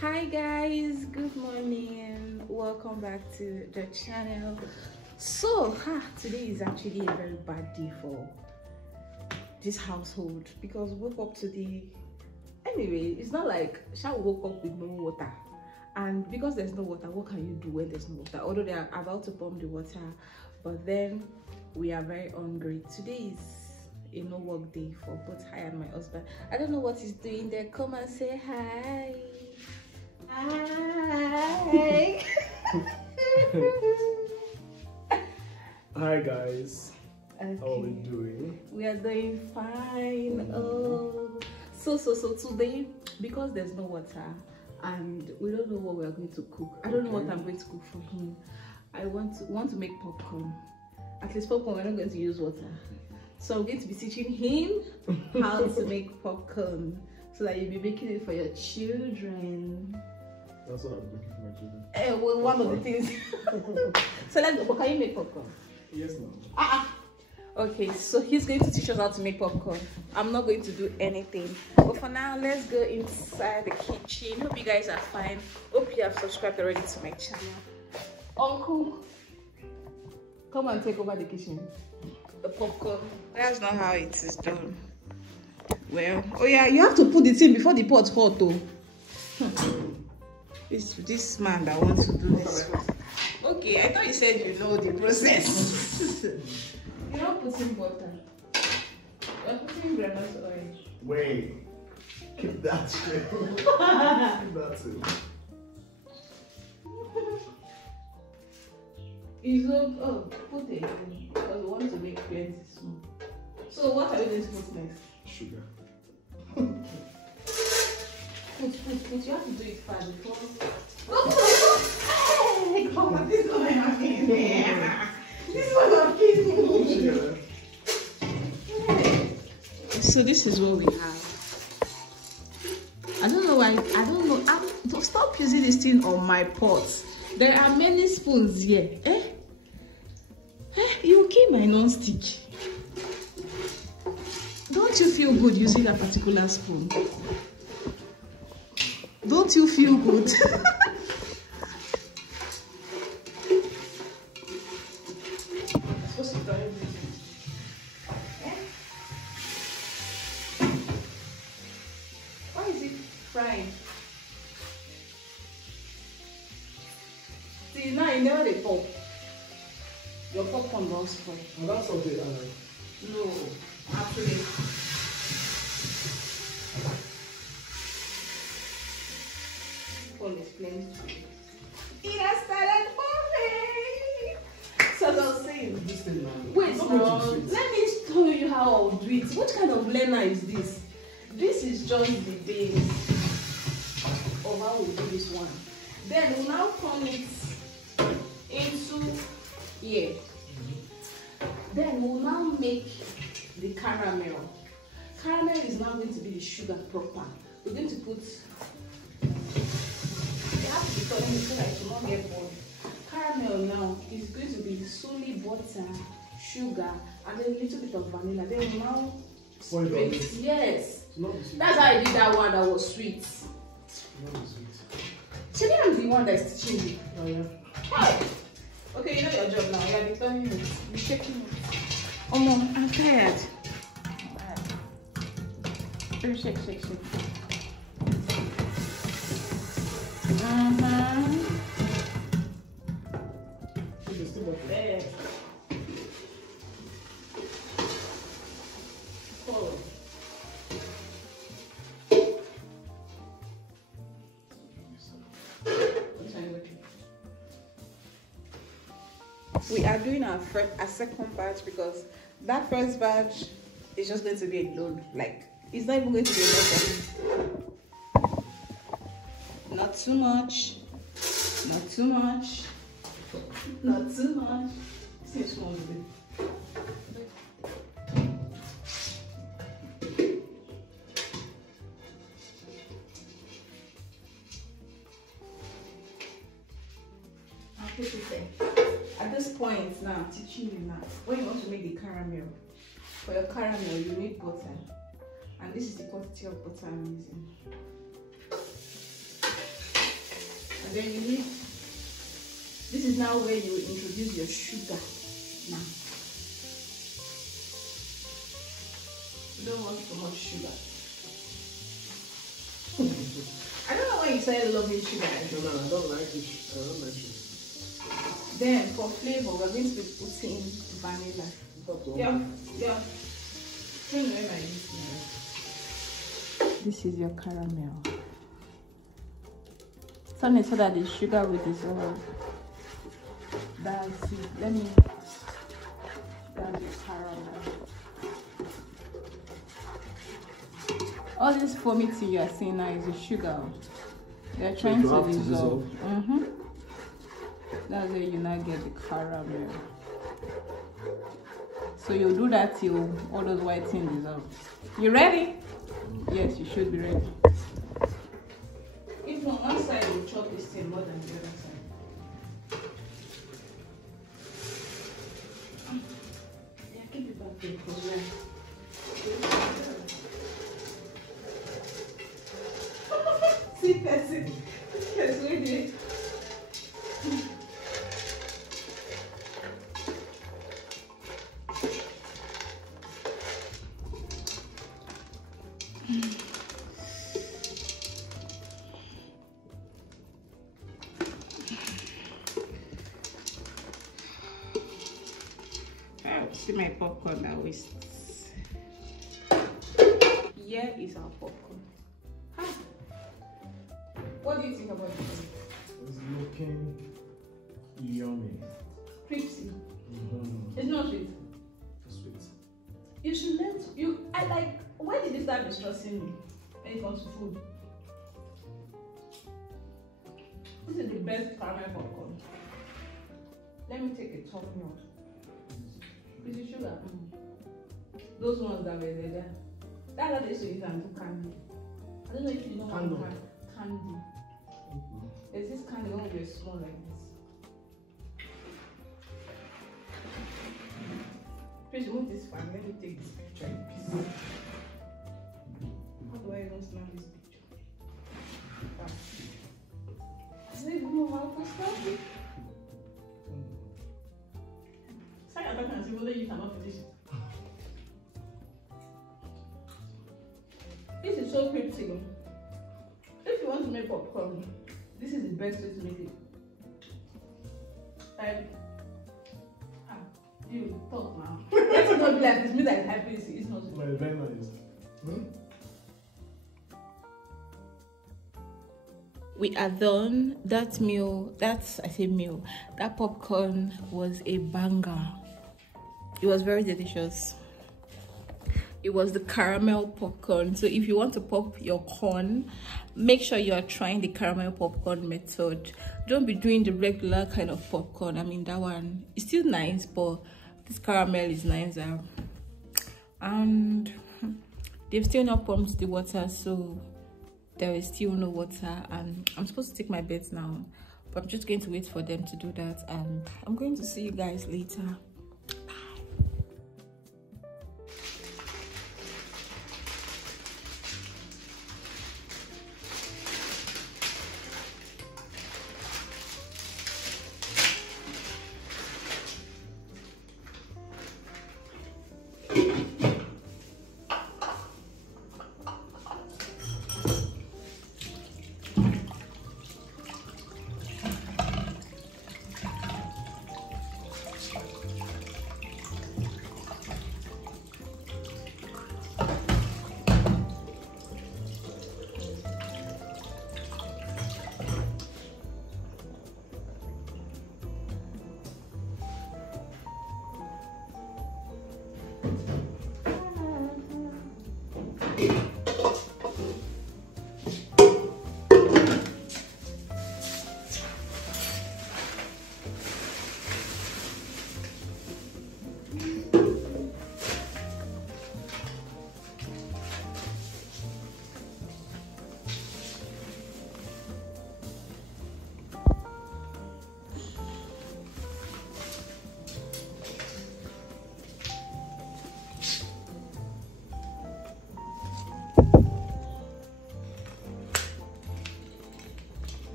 Hi guys, good morning, welcome back to the channel. So today is actually a very bad day for this household because we woke up today. Anyway, it's not like Sha woke up with no water, and because there's no water, what can you do when there's no water? Although they are about to pump the water, but then we are very hungry. Today is a no work day for both I and my husband. I don't know what he's doing there. Come and say hi. Hi. Hi guys. Okay. How are we doing? We are doing fine. Oh, so today, because there's no water and we don't know what we are going to cook. I don't know what I'm going to cook for him. I want to make popcorn. At least popcorn, we're not going to use water. So I'm going to be teaching him how to make popcorn so that you'll be making it for your children. That's what I'm making for my children. Well, one of the things. So let's go. Can you make popcorn? Yes, ma'am. Okay, so he's going to teach us how to make popcorn. I'm not going to do anything. But for now, let's go inside the kitchen. Hope you guys are fine. Hope you have subscribed already to my channel. Uncle, come and take over the kitchen. The popcorn. That's not how it is done. Well, oh yeah, you have to put it in before the pot's hot though. It's this man that wants to do this. Okay, I thought you said you know the process. You're not putting butter. You're putting granite oil. Wait. Keep that straight. Keep that too. It's oh, put it because we want to make plenty small. So what are we going to put next? Sugar. Put. You have to do it fast before. Hey, come on, this one I'm kidding. This one I'm kidding. So this is what we have. I don't know why. I don't know. Don't stop using this thing on my pot. There are many spoons here. You kill my non-stick. Don't you feel good using a particular spoon? Don't you feel good? Why is it frying? See, now you know they pop. Your popcorn don't spoil. And that's okay, Anna. No, actually. Is plenty. It has started moving. So I was saying, wait, let me tell you how I'll do it. What kind of learner is this? This is just the base of how we'll do this one. Then we'll now turn it into here. Then we'll now make the caramel. Caramel is now going to be the sugar proper. We're going to put. So that it will not get boiled. Caramel now is going to be solely butter, sugar, and then a little bit of vanilla. Then we now spray. Yes. That's how I did that one that was sweet. Today I'm the one that's teaching you. Oh yeah. Hi. Okay, you know your job now. You're turning it. You're shaking it. Oh mom, I'm tired. Shake. There. Oh. We are doing our second batch because that first batch is just going to be a load. Like it's not even going to be enough. Not too much. Not too much. Not too much. See a small bit. I'll put it there. At this point now, I'm teaching you now. When you want to make the caramel, for your caramel you need butter. And this is the quantity of butter I'm using. And then you need, this is now where you introduce your sugar. Now, you don't want so much sugar. I don't know why you started loving sugar. No, I don't like it. I don't like it. Then for flavor, we're going to be putting vanilla. Yeah. This is your caramel. Turn it so that the sugar will dissolve. That's it. That's the caramel. All this foamy tea you are seeing now is the sugar. They are trying to dissolve. That's where you now get the caramel. So you'll do that till all those white things dissolve. You ready? Yes, you should be ready. If on one side you chop this thing more than the other side. Yeah, keep it back there for see, that's it. That's what we did. See my popcorn that wastes. Here is our popcorn. Huh. What do you think about it? It's looking yummy. Crispy. It's not sweet. Sweet. You should learn to, I like, when did you start distrusting me when it comes to food? This is the best caramel popcorn. Let me take a tummy off. Is it sugar? Those ones that were there. That's what they used to use and do candy. I don't know if you know what candy. There's this candy one with small like this. Please remove this fan. Let me take this picture in peace. How do I even smell this picture? Is it even how to start it? I can see whether you cannot finish it. This is so crispy. If you want to make popcorn, this is the best way to make it. You talk now. Let's not be like this. Me that is happy. It's not. Very nice. We are done. That popcorn was a banger. It was very delicious. It was the caramel popcorn. So if you want to pop your corn, make sure you are trying the caramel popcorn method. Don't be doing the regular kind of popcorn. I mean, that one is still nice, but this caramel is nicer. And they've still not pumped the water, so there is still no water. And I'm supposed to take my bed now, but I'm just going to wait for them to do that, and I'm going to see you guys later.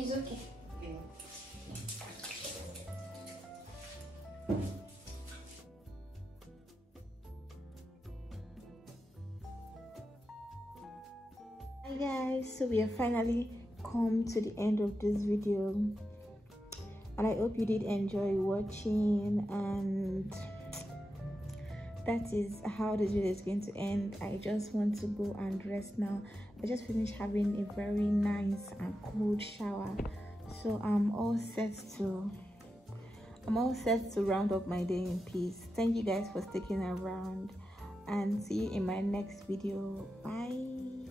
It's okay. Hi guys, so we have finally come to the end of this video, and I hope you did enjoy watching, and that is how this video is going to end. I just want to go and rest now. I just finished having a very nice and cold shower, so I'm all set to round up my day in peace. Thank you guys for sticking around, and see you in my next video. Bye.